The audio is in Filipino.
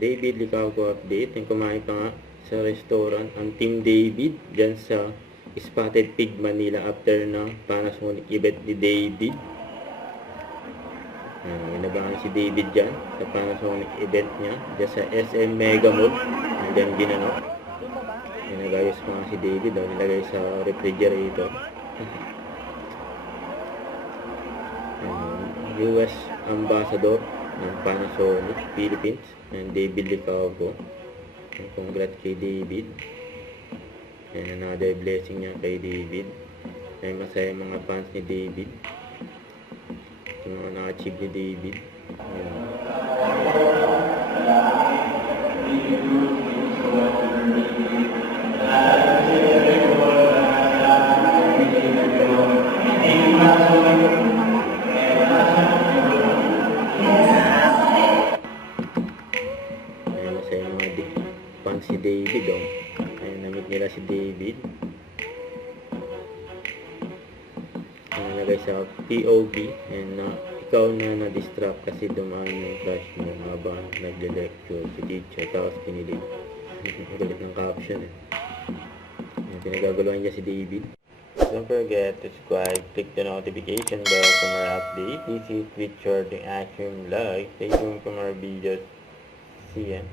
David Licauco update. Yung kumain pa nga sa restaurant ang Team David dyan sa Spotted Pig Manila after ng Panasonic event ni David. Inabangan si David dyan sa Panasonic event niya dyan sa SM Mega Mall. Diyan ginanap. Nagayos pa nga si David daw, nilagay sa refrigerator. US Ambassador ng Panasonic Philippines and David Licauco. Congrats kay David. And another blessing niya kay David. Ay masaya mga fans ni David. Yung mga na-achieve ni David. Masaya mga fans si David, oh. Ayun, namit nila si David. Nalagay sa POV and ikaw na na-distract kasi dumaan yung crush mo habang nagle-lecture si teacher tapos pinilit. Galit ng caption eh. Pinagaguluhan niya si David. Don't forget to subscribe, click the notification bell for more updates. This is Richard the Action Live. Stay tuned for more videos. See ya.